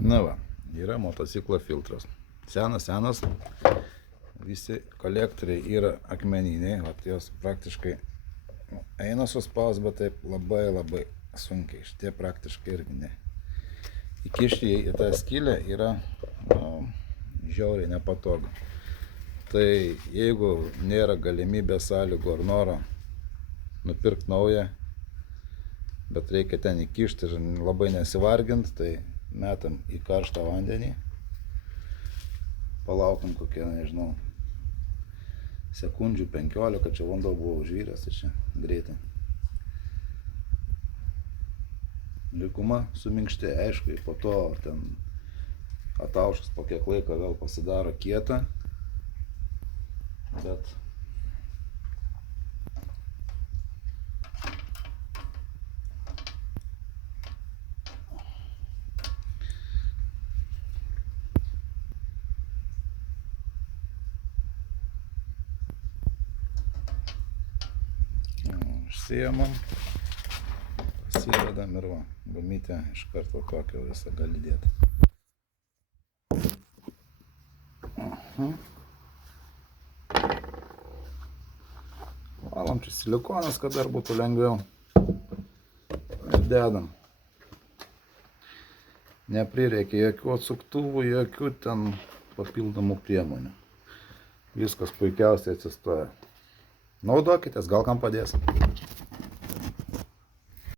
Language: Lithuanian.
Na va, yra motociklo filtras. Senas, visi kolektoriai yra akmeniniai, vat jos praktiškai eina suspaus, bet taip labai sunkiai, šitie praktiškai irgi ne. Įkišti į tą skylę yra žiauriai nepatogu. Tai jeigu nėra galimybės, sąlygų ar noro nupirkti naują, bet reikia ten įkišti ir labai nesivargint, tai metam į karštą vandenį, palaukim kokią, nežinau, sekundžių 15, čia vanduo buvo užvyręs, tai čia greitai. Likuma suminkštė, aišku, po to ten ataušus po kiek laiko vėl pasidaro kieta, bet užsiėmam, pasivedam ir va, gumytę iš karto tokią visą gali dėti. Valom čia silikonas, kad dar būtų lengviau. Ir dedam. Neprireikia jokių atsuktuvų, jokių ten papildomų priemonių. Viskas puikiausiai atsistoja. Naudokitės, gal kam padės.